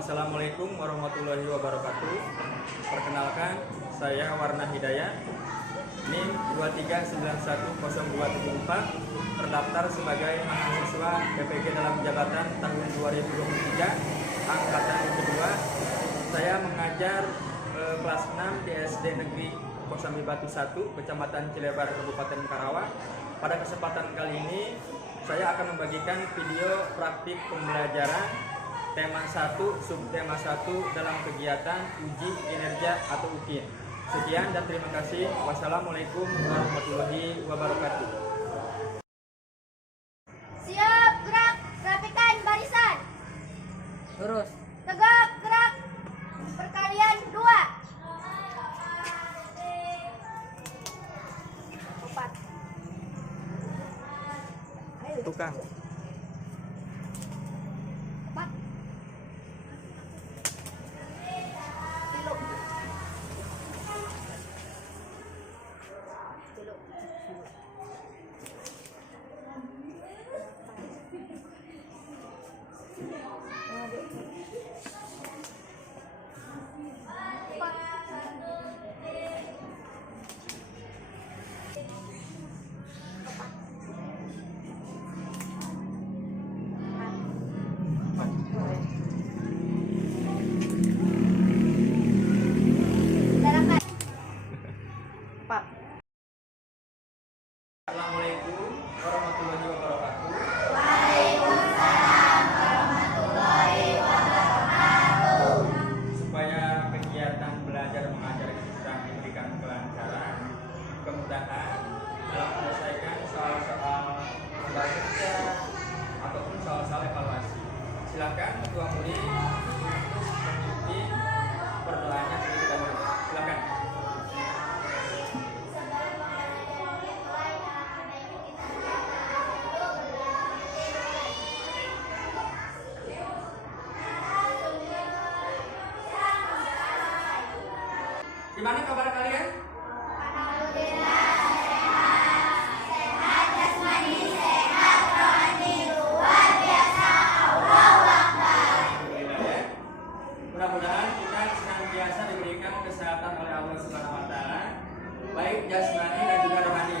Assalamualaikum warahmatullahi wabarakatuh. Perkenalkan, saya Warna Hidayat, NIM 2391024, terdaftar sebagai mahasiswa PPG dalam jabatan tahun 2023, angkatan kedua. Saya mengajar kelas 6 di SD Negeri Kosambi Batu 1, Kecamatan Cilebar, Kabupaten Karawang. Pada kesempatan kali ini, saya akan membagikan video praktik pembelajaran tema 1, subtema 1 dalam kegiatan uji kinerja atau UKIN. Sekian dan terima kasih. Wassalamualaikum warahmatullahi wabarakatuh. Siap, gerak, rapikan barisan. Lurus. Tegak, gerak. Perkalian 2. 4. Tukang. 4. Assalamualaikum warahmatullahi wabarakatuh. Waalaikumsalam warahmatullahi wabarakatuh. Supaya kegiatan belajar mengajar kita diberikan kelancaran, kemudahan dalam menyelesaikan soal-soal membaca ataupun soal-soal evaluasi. Silakan ketua murid untuk mengikuti perdoanya terlebih dahulu. Silakan. Gimana kabar kalian? Alhamdulillah sehat. Sehat jasmani, sehat rohani, luar biasa. Allahu Akbar. Alhamdulillah ya. Mudah-mudahan kita senantiasa diberikan kesehatan oleh Allah Subhanahu wa taala, baik jasmani dan juga rohani.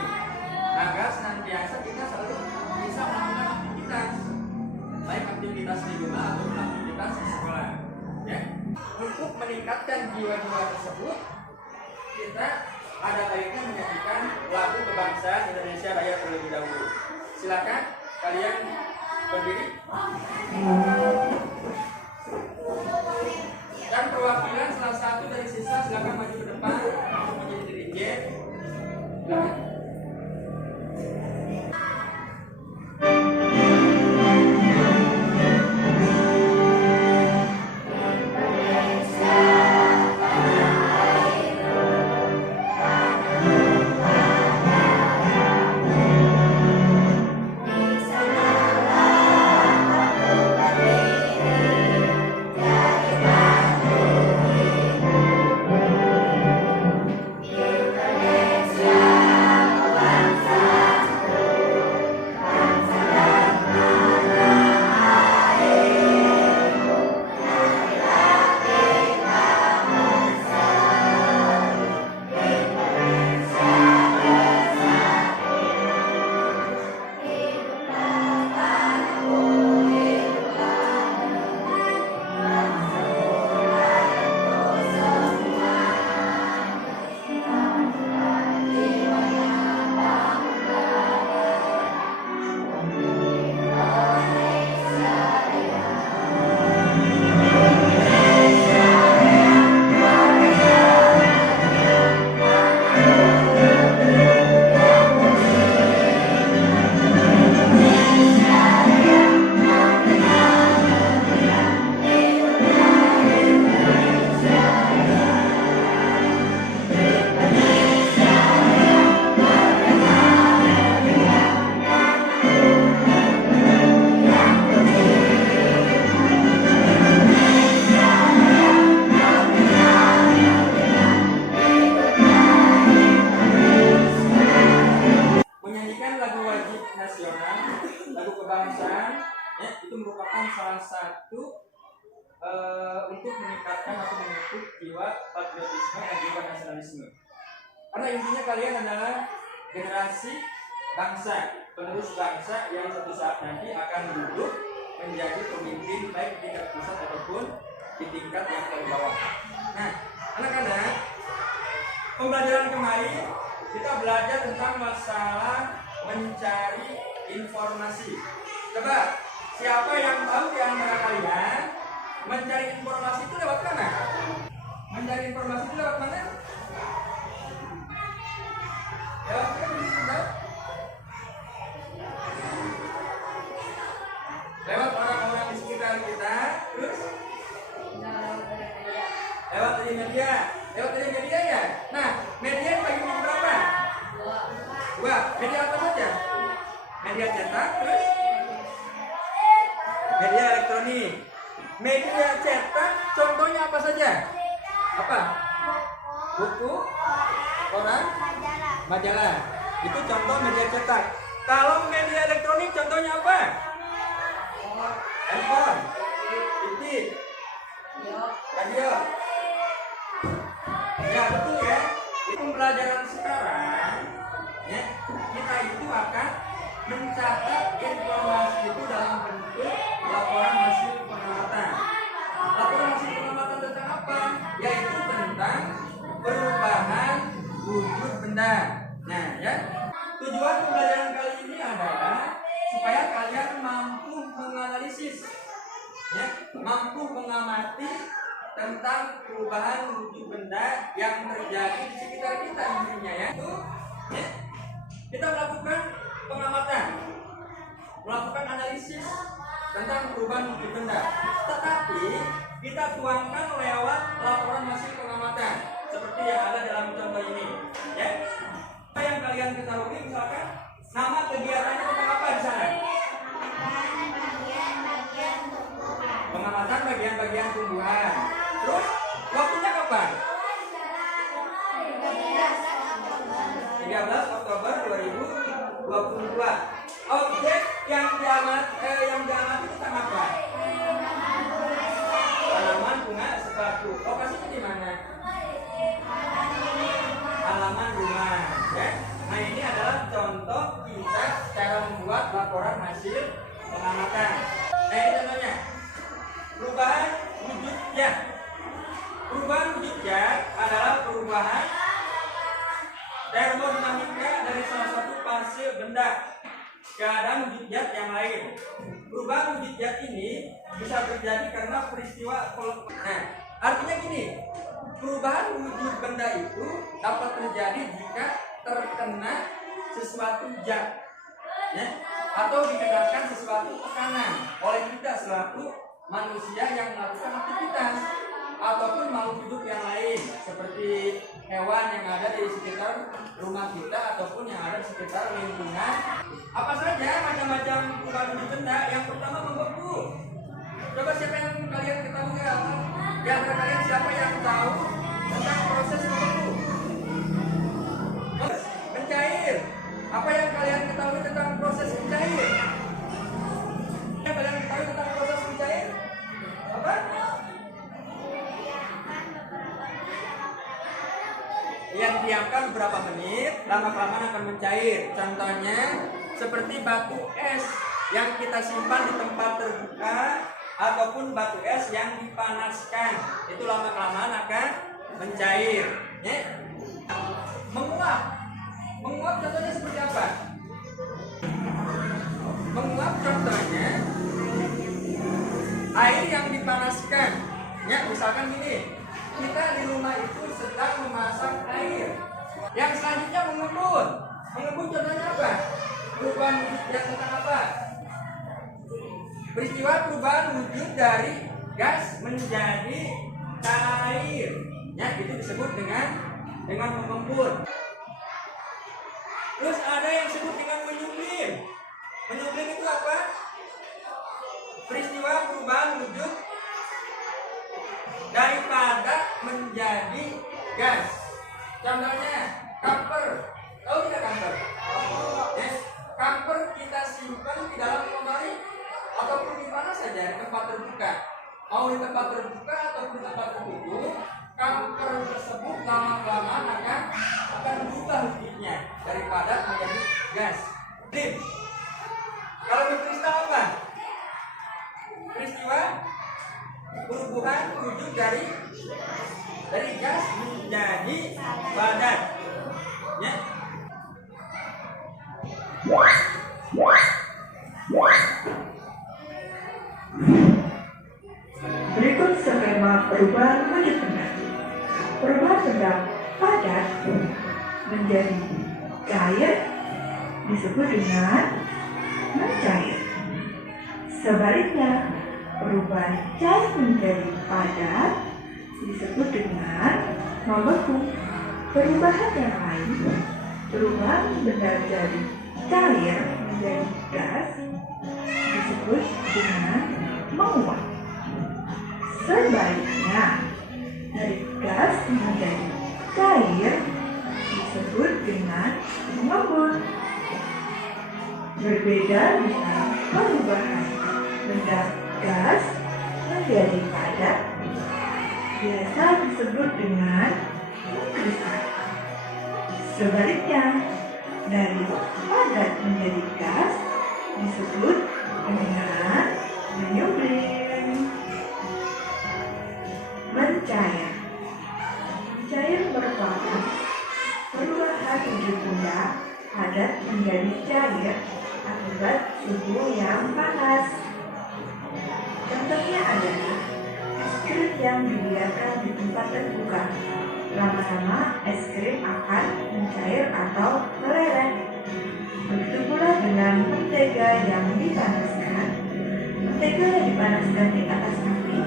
Agar senantiasa kita selalu bisa melakukan aktivitas, baik aktivitas di rumah ataupun aktivitas di sekolah. Ya. Untuk meningkatkan jiwa-jiwa tersebut, kita ada baiknya menyanyikan lagu kebangsaan Indonesia Raya terlebih dahulu. Silakan kalian berdiri. Dan perwakilan salah satu dari siswa silakan maju ke depan untuk menjadi dirijen. Silakan. untuk meningkatkan atau memupuk jiwa patriotisme dan jiwa nasionalisme. Karena intinya kalian adalah generasi bangsa, penerus bangsa yang suatu saat nanti akan duduk menjadi pemimpin baik di tingkat pusat ataupun di tingkat yang paling bawah. Nah, anak-anak, pembelajaran kemarin kita belajar tentang masalah mencari informasi. Coba, siapa yang tahu di antara kalian mencari informasi itu lewat mana? Mencari informasi itu lewat mana? Lewat mana? Lewat orang-orang di sekitar kita, terus lewat dari media. Lewat dari media ya. Nah, media bagi menjadi berapa? Dua. Media apa saja? Media cetak, terus media elektronik. Media cetak, contohnya apa saja? Apa? Buku, koran, majalah. Itu contoh media cetak. Kalau media elektronik, contohnya apa? Handphone, TV, radio. Ya betul ya. Di pembelajaran sekarang, ya, kita itu akan mencatat informasi itu dalam bentuk laporan hasil pengamatan. Laporan hasil pengamatan tentang apa? Yaitu tentang perubahan wujud benda. Nah, ya. Tujuan pembelajaran kali ini adalah supaya kalian mampu menganalisis, ya, mampu mengamati tentang perubahan wujud benda yang terjadi di sekitar kita intinya ya. Itu, ya, kita melakukan pengamatan, melakukan analisis tentang perubahan wujud benda. Tetapi kita tuangkan lewat laporan hasil pengamatan seperti yang ada dalam contoh ini. Ya, apa yang kalian ketahui misalkan nama kegiatannya tentang apa di sana? Pengamatan bagian-bagian tumbuhan. Terus waktunya kapan? 13 Oktober 2022. Objek yang diamati tentang apa? Tanaman, bunga, sepatu. Lokasinya di mana? Halaman rumah. Ya. Nah, ini adalah contoh kita cara membuat laporan hasil pengamatan. Nah, ini contohnya. Perubahan wujud zat. Perubahan wujud zat adalah perubahan termodinamika dari salah satu fase benda ke keadaan wujud zat yang lain. Perubahan wujud zat ini bisa terjadi karena peristiwa. Nah, artinya gini, perubahan wujud benda itu dapat terjadi jika terkena sesuatu zat, ya, atau dikenakan sesuatu tekanan oleh kita selaku manusia yang melakukan aktivitas ataupun makhluk hidup yang lain seperti hewan yang ada di sekitar rumah kita ataupun yang ada di sekitar lingkungan. Apa saja macam-macam perubahan wujud benda? Yang pertama membeku. Coba siapa yang kalian ketahui ya? Di antara kalian siapa yang tahu tentang proses membeku? Mencair. Apa yang kalian ketahui tentang proses mencair? Yang kalian ketahui tentang proses mencair? Apa? Yang diamkan beberapa menit, lama-kelamaan akan mencair. Contohnya seperti batu es yang kita simpan di tempat terbuka ataupun batu es yang dipanaskan, itu lama-kelamaan akan mencair. Ya? Menguap. Menguap contohnya seperti apa? Menguap contohnya air yang dipanaskan. Ya, misalkan gini, kita di rumah itu sedang memasak air. Yang selanjutnya mengembun. Mengembun contohnya apa? Perubahan wujud yang tentang apa? Peristiwa perubahan wujud dari gas menjadi cair. Ya, itu disebut dengan mengembun. Terus ada yang disebut dengan menyublim. Menyublim itu apa? Peristiwa perubahan wujud daripada menjadi gas. Contohnya kamper. Tahu tidak kamper? Yes. Kamper kita simpan di dalam lemari ataupun di mana saja di tempat terbuka. mau di tempat terbuka atau di tempat tertutup, kanker tersebut lama-kelamaan akan berubah bentuknya dari padat menjadi gas. Dim. Kalau berkristal apa? Peristiwa perubahan wujud dari gas menjadi padat. Ya. Berikut skema perubahan wujud benda. Perubahan benda padat menjadi cair disebut dengan mencair. Sebaliknya, perubahan cair menjadi padat disebut dengan membeku. Perubahan yang lain, perubahan benda dari cair menjadi gas disebut dengan menguap. Sebaliknya, dari gas menjadi cair disebut dengan mengembun. Berbeda dengan perubahan benda gas menjadi padat, biasa disebut dengan mengkristal. Sebaliknya, dari padat menjadi gas disebut dengan menyublim. Mencair. Mencair merupakan perubahan wujud benda padat menjadi cair akibat suhu yang panas. Contohnya adalah es krim yang dibiarkan di tempat terbuka. Lama-lama es krim akan mencair atau meleleh. Begitu pula dengan mentega yang dipanaskan. Mentega yang dipanaskan di atas api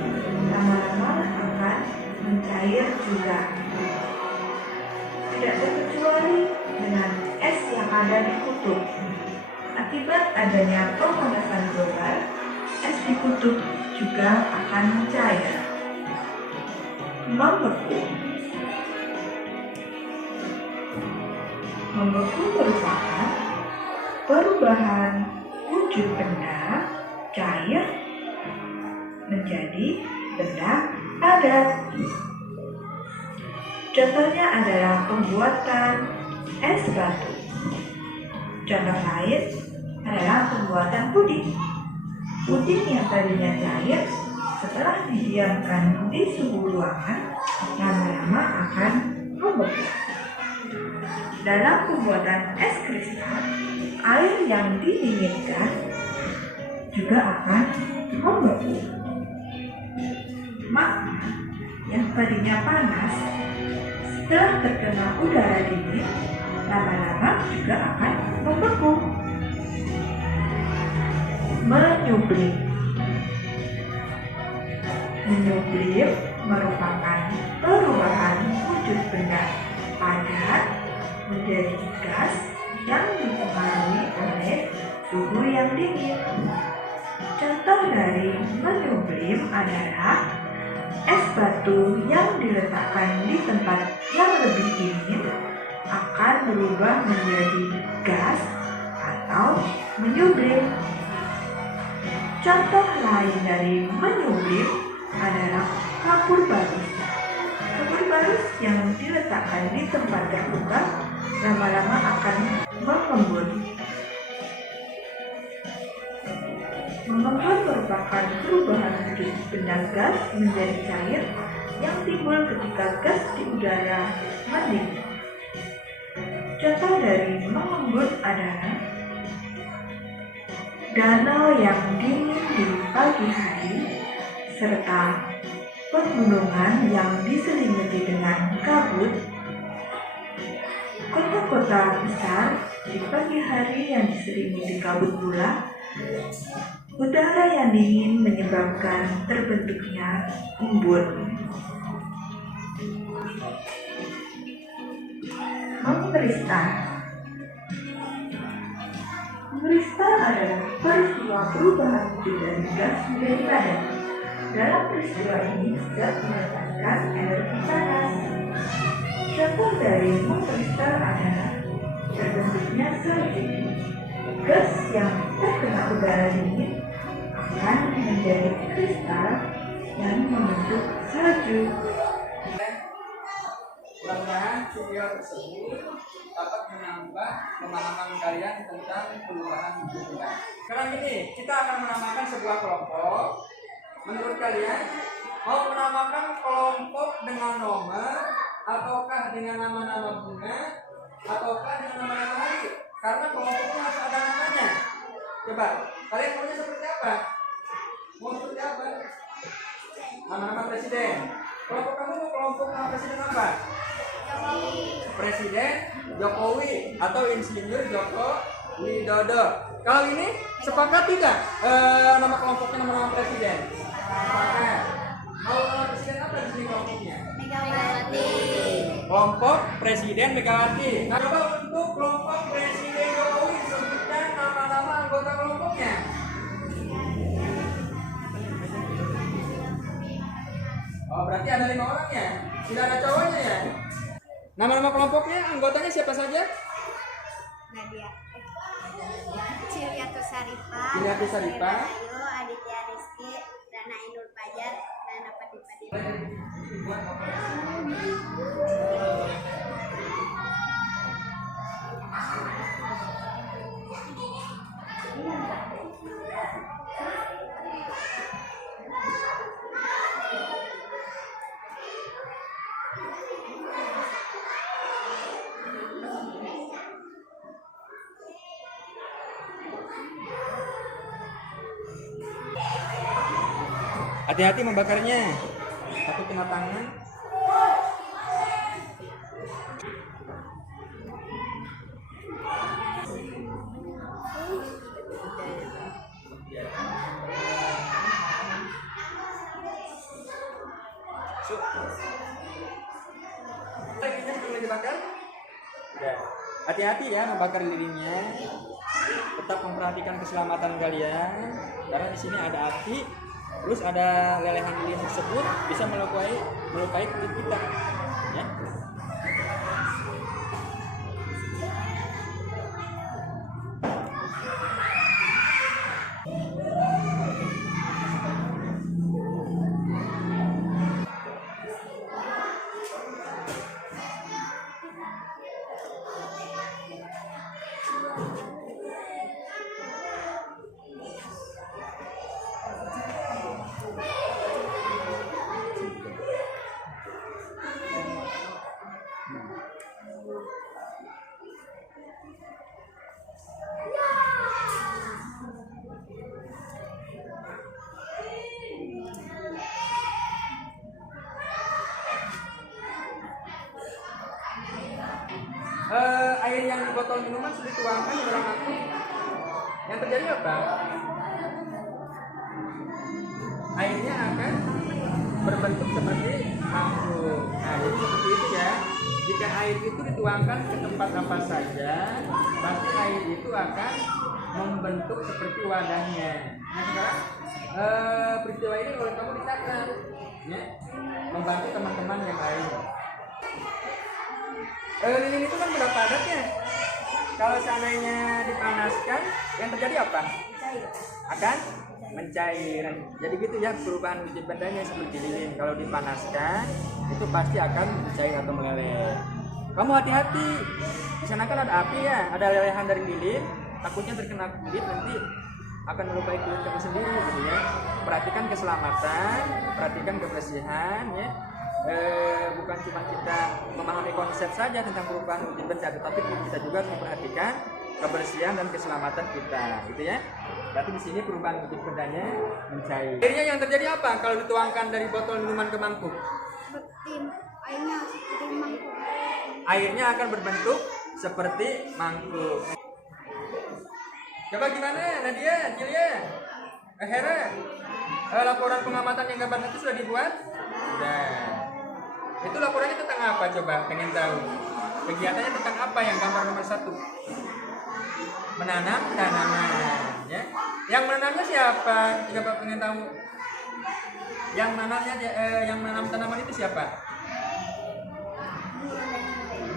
lama-lama akan mencair juga. Tidak terkecuali dengan es yang ada di kutub. Akibat adanya pemanasan global, es di kutub juga akan mencair. Membeku. Membeku merupakan perubahan wujud benda cair menjadi benda padat. Contohnya adalah pembuatan es batu. Contoh lain adalah pembuatan puding. Puding yang tadinya cair setelah didiamkan di suhu ruangan lama-lama akan membeku. Dalam pembuatan es kristal, air yang didinginkan juga akan membeku. Magma yang tadinya panas setelah terkena udara dingin lama-lama juga akan membeku. Menyublim. Menyublim merupakan perubahan wujud benda padat menjadi gas yang dipengaruhi oleh suhu yang dingin. Contoh dari menyublim adalah es batu yang diletakkan di tempat yang lebih dingin akan berubah menjadi gas atau menyublim. Contoh lain dari menyublim adalah kapur barus. Kapur barus yang diletakkan di tempat terbuka lama-lama akan mengembun. Mengembun merupakan perubahan wujud benda gas menjadi cair yang timbul ketika gas di udara mendidih. Contoh dari mengembun adalah danau yang dingin di pagi hari serta pegunungan yang diselimuti dengan kabut. Kota-kota besar di pagi hari yang diselimuti kabut pula. Udara yang dingin menyebabkan terbentuknya embun. Mengkristal. Mengkristal adalah peristiwa perubahan wujud dari gas menjadi padat. Dalam peristiwa ini, gas melepaskan energi panas. Contoh dari mengkristal adalah terbentuknya salju. Gas yang terkena udara dingin akan menjadi kristal dan membentuk salju. Mudah-mudahan video tersebut dapat menambah pemahaman kalian tentang perubahan lingkungan. Sekarang ini kita akan menamakan sebuah kelompok. Menurut kalian mau menamakan kelompok dengan nomor ataukah dengan nama-nama bunga ataukah dengan nama-nama hari? Karena kelompoknya harus ada namanya. Coba kalian maunya seperti apa? Mau seperti apa? Nama-nama presiden. Kelompok kamu mau kelompok nama presiden apa? Presiden Jokowi atau Insinyur Joko Widodo. Kalau ini sepakat tidak? Nama kelompoknya nama presiden. Sepakat. Mau nama presiden apa di sini kelompoknya? Megawati. Kelompok Presiden Megawati. Nah, coba untuk kelompok Presiden Jokowi sebutkan nama-nama anggota kelompoknya. Oh, berarti ada 5 orang ya? Tidak ada cowoknya ya? Nama-nama kelompoknya, anggotanya siapa saja? Nadia. Ciliatus Saripah. Ciliatus Saripah. Ayu, Aditya Rizky, Rana Ainul Fajar, Nana Pati-Pati. Hati-hati membakarnya. Takut kena tangan. Lilinnya sebelum dibakar. Ya. Hati-hati ya membakar lilinnya. Tetap memperhatikan keselamatan kalian karena di sini ada api. Terus ada lelehan lilin tersebut bisa melukai kulit kita, ya. Air yang di botol minuman sudah dituangkan ke dalam aku. Yang terjadi apa? Airnya akan berbentuk seperti mangkuk. Nah, jadi seperti itu ya. Jika air itu dituangkan ke tempat apa saja, pasti air itu akan membentuk seperti wadahnya. Nah, sekarang peristiwa ini oleh kamu dicatat, ya, membantu teman-teman yang lain. Lilin itu kan mudah padat ya. Kalau seandainya dipanaskan, yang terjadi apa? Akan mencair. Jadi gitu ya perubahan wujud bendanya seperti lilin. Kalau dipanaskan, itu pasti akan mencair atau meleleh. Kamu hati-hati. Di sana kan ada api ya, ada lelehan dari lilin. Takutnya terkena kulit nanti akan melukai kulit kamu sendiri, gitu ya. Perhatikan keselamatan, perhatikan kebersihan, ya. Bukan cuma kita memahami konsep saja tentang perubahan wujud benda, tetapi kita juga harus memperhatikan kebersihan dan keselamatan kita, gitu ya. Berarti di sini perubahan wujud bendanya mencair. Akhirnya yang terjadi apa kalau dituangkan dari botol minuman ke mangkuk? Airnya seperti mangkuk. Airnya akan berbentuk seperti mangkuk. Coba gimana Nadia, Cilia, Hera? Laporan pengamatan yang gambar itu sudah dibuat? Sudah. Itu laporannya tentang apa coba? Pengen tahu. Kegiatannya tentang apa yang gambar nomor 1? Menanam tanaman, ya. Yang menanamnya siapa? Jika Pak pengen tahu. Yang menanam tanaman itu siapa?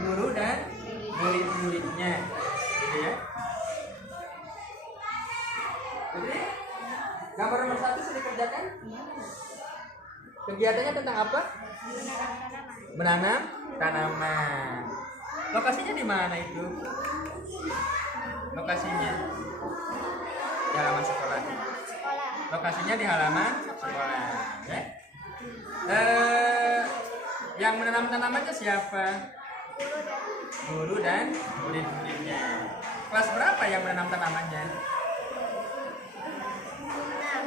Guru dan murid-muridnya, gitu ya. Jadi gambar nomor 1 sudah dikerjakan? Kegiatannya tentang apa? Menanam tanaman. Lokasinya di mana itu? Lokasinya di halaman sekolah. Sekolah. Lokasinya di halaman sekolah. Ya? Yang menanam tanamannya siapa? Guru dan murid-muridnya. Kelas berapa yang menanam tanamannya?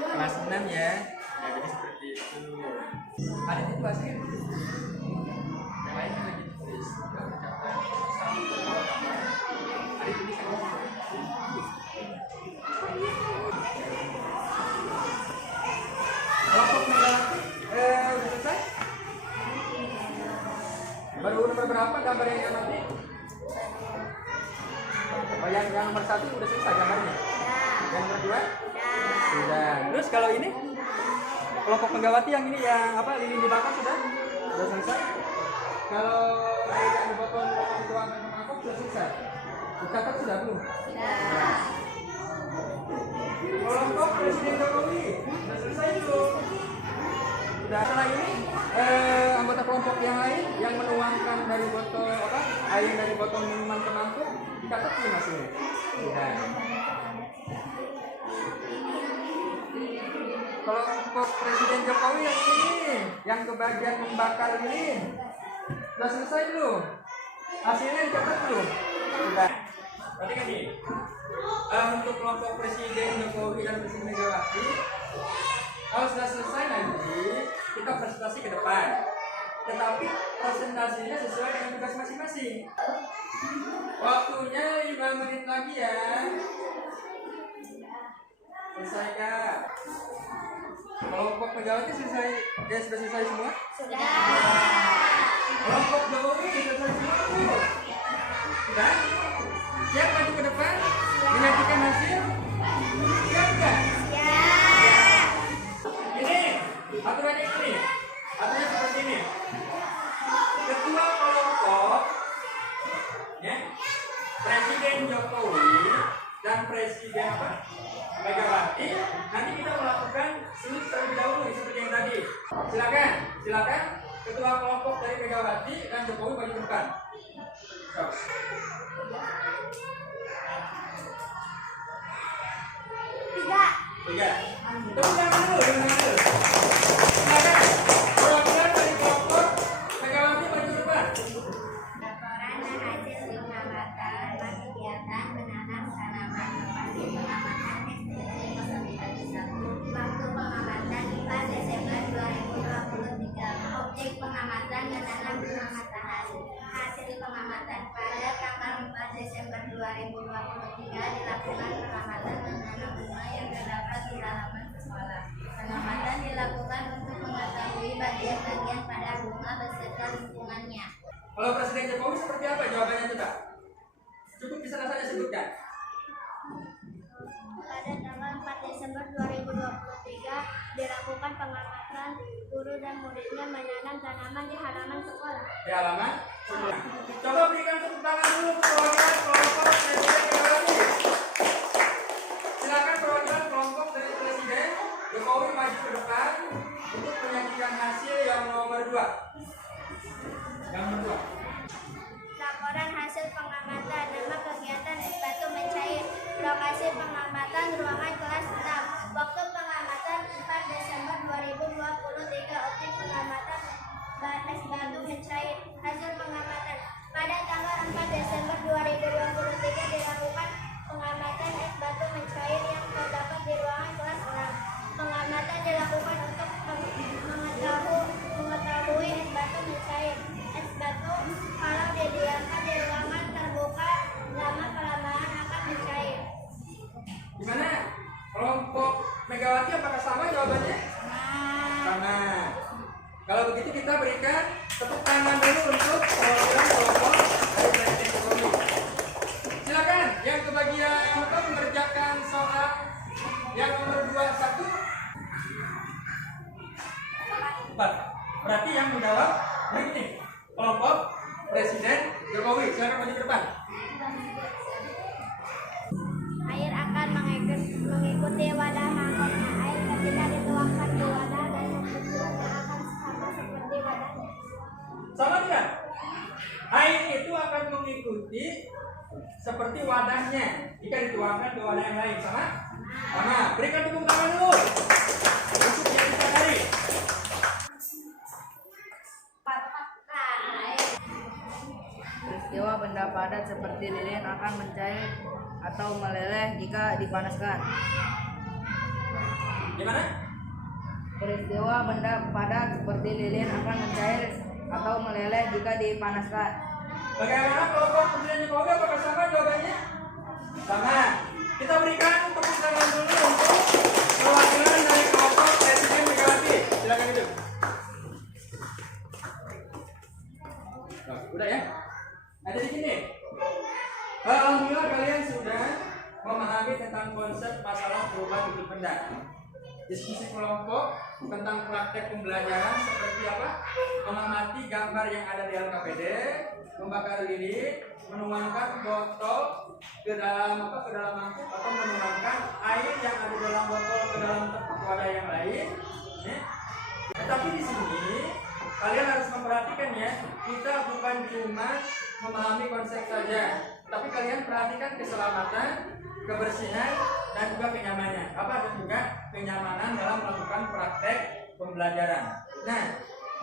Kelas 6 ya. Ya, jadi seperti itu. Ada itu hasil. Yang lainnya lagi tulis. Ada tulisan. Kelompok Megawati udah selesai? Baru nomor berapa gambar yang nanti? Oh, yang nomor 1 udah selesai gambarnya? Yang nomor 2? Sudah. Terus kalau ini? Kelompok Megawati yang ini yang apa? Lilin dibakar sudah? Sudah selesai? Kalau air yang dibotol dituangkan ke mangkok sudah selesai? Dicatat sudah belum? Sudah. Kelompok Presiden Jokowi sudah selesai belum? Sudah. Setelah ini anggota kelompok yang lain yang menuangkan dari botol apa? Air dari botol minuman ke mangkok dicatat belum hasilnya? Sudah. Kelompok Presiden Jokowi yang ini, yang kebagian membakar lilin, sudah selesai belum? Hasilnya dicatat belum? Sudah. Berarti kan ini, untuk kelompok Presiden Jokowi dan Presiden Megawati, kalau sudah selesai nanti kita presentasi ke depan. Tetapi presentasinya sesuai dengan tugas masing-masing. Waktunya 5 menit lagi ya. Selesai kak. Kelompok Megawati selesai, sudah selesai semua? Sudah. Kelompok Jokowi selesai semua? Sudah? Siap maju ke depan? Menyajikan hasil? Siap nggak? Siap. Ini aturannya ini. Aturannya seperti ini. Ketua kelompok, ya, Presiden Jokowi dan Presiden apa? Megawati. Nanti kita melakukan seluk terlebih dahulu seperti yang tadi. Silakan. Ketua kelompok dari Megawati dan Jokowi maju ke depan. So. Tiga. Tepuk tangan dulu. Silakan. Perwakilan dari kelompok Megawati maju ke depan. Laporan hasil pengamatan kegiatan menanam tanaman lokasi pengamatan waktu pengamatan 4 Desember 2023. Objek pengamatan menanam bunga matahari. Hasil pengamatan pada tanggal 4 Desember 2023 dilakukan pengamatan menanam bunga yang terdapat di halaman sekolah. Pengamatan dilakukan untuk mengetahui bagian-bagian pada bunga beserta lingkungannya. Kalau Presiden Jokowi seperti apa jawabannya coba? Cukup bisa saja sebutkan. Pada tanggal 4 Desember 2023 dilakukan pengamatan guru dan muridnya menanam tanaman di halaman sekolah. Di halaman sekolah. Coba berikan tepuk tangan dulu perwakilan kelompok Presiden Megawati. Silakan perwakilan kelompok dari Presiden Jokowi maju ke depan untuk menyajikan hasil yang nomor 2. Yang nomor 2. Laporan hasil pengamatan. Nama kegiatan es batu mencair. Lokasi pengamatan ruangan kelas 6. Waktu pengamatan 4 Desember 2023. Objek pengamatan es batu mencair. Hasil pengamatan pada tanggal 4 Desember 2023 dilakukan pengamatan es batu mencair yang terdapat di ruangan kelas 6. Pengamatan dilakukan untuk mengetahui es batu mencair. Es batu kalau didiamkan di ruangan terbuka lama-kelamaan akan mencair. Gimana? Kelompok Megawati apakah sama jawabannya? Sama. Kalau begitu kita berikan tepuk tangan dulu untuk perwakilan kelompok dari Presiden Jokowi. Silakan yang kebagian untuk mengerjakan soal yang nomor 21. 4. Berarti yang menjawab ini kelompok Presiden Jokowi. Silakan maju ke depan. Air akan mengikuti wadah mangkoknya. Air ketika dituangkan di wadah dan tujuannya akan Air itu akan mengikuti seperti wadahnya jika dituangkan ke wadah yang lain. Sama? Sama. Berikan tepuk tangan dulu untuk yang disadari. Peristiwa benda padat seperti lilin akan mencair atau meleleh jika dipanaskan. Gimana? Peristiwa benda padat seperti lilin akan mencair atau meleleh jika dipanaskan. Bagaimana kelompok kerjanya Kobe? Apakah sama jawabannya? Sama. Kita berikan tepuk tangan dulu untuk perwakilan dari kelompok Presiden Megawati. Silakan hidup. Udah ya? Ada di sini. Alhamdulillah kalian sudah memahami tentang konsep masalah perubahan bentuk benda. Diskusi kelompok tentang praktek pembelajaran seperti apa? Mengamati gambar yang ada di LKPD, membakar lilin, menuangkan botol ke dalam mangkuk atau menuangkan air yang ada dalam botol ke dalam wadah yang lain. Ya. Tetapi di sini kalian harus memperhatikan ya, kita bukan cuma memahami konsep saja, tapi kalian perhatikan keselamatan, kebersihan, dan juga kenyamanan. Dan juga kenyamanan dalam melakukan praktek pembelajaran. Nah,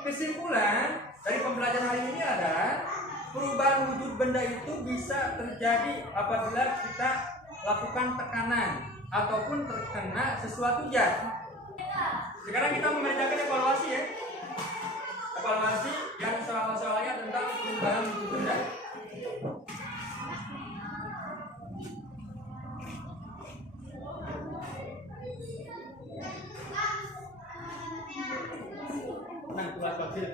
kesimpulan dari pembelajaran hari ini adalah perubahan wujud benda itu bisa terjadi apabila kita lakukan tekanan ataupun terkena sesuatu zat. Sekarang kita mengerjakan evaluasi ya. Evaluasi yang soal-soalnya tentang perubahan wujud benda. Nah, kelas wakil.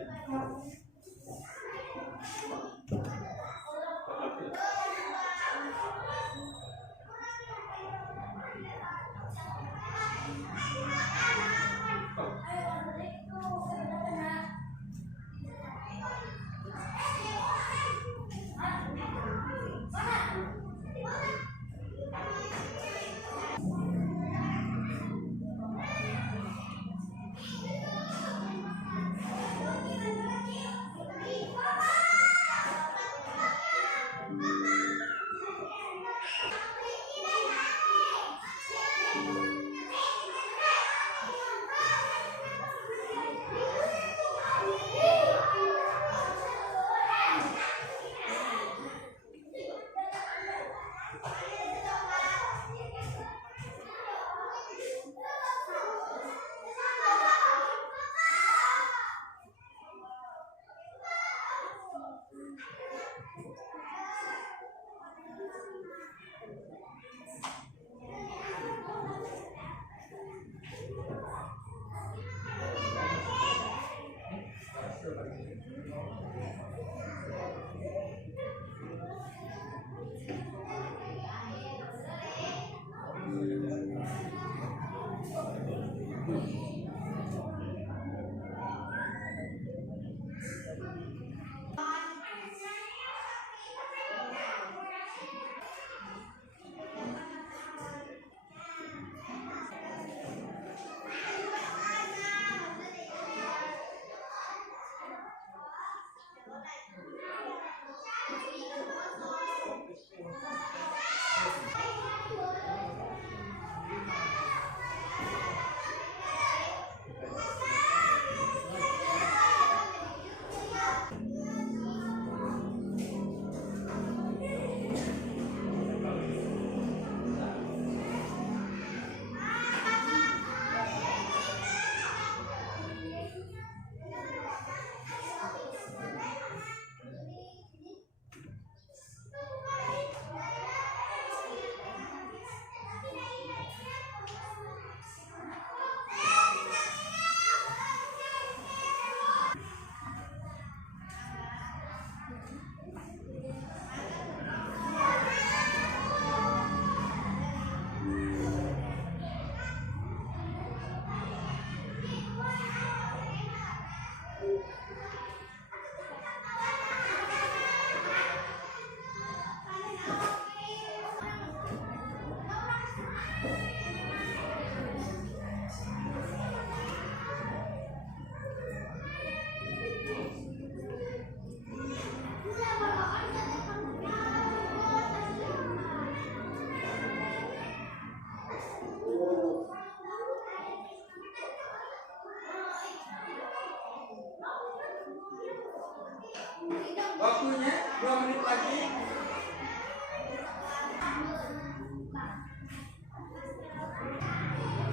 2 menit lagi.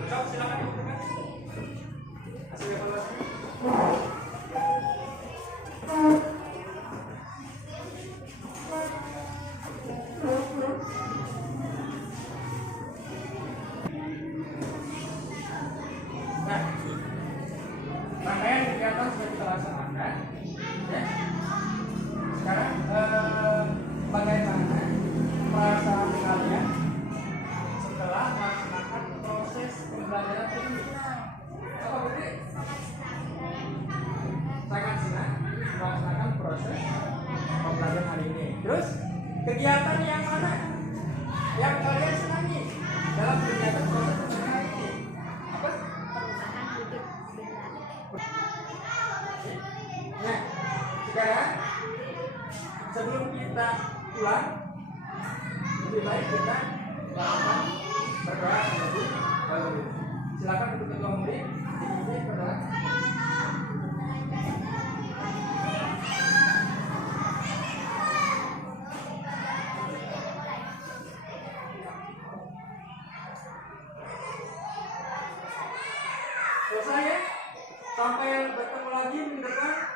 Sok, silakan dibuka. Hasil evaluasi. Nah, rangkaian kegiatan sudah kita laksanakan. Ya. Sekarang bagaimana perasaan kalian setelah melaksanakan proses pembelajaran ini? Apa berarti? Sangat senang melaksanakan proses pembelajaran hari ini. Terus kegiatan yang mana yang kalian senangi dalam kegiatan proses pembelajaran hari ini? Apa? Nah, sekarang sebelum kita pulang, lebih baik kita melakukan berdoa terlebih dahulu. Silakan untuk ketua murid dipimpin berdoa. Selesai ya? Sampai bertemu lagi minggu depan.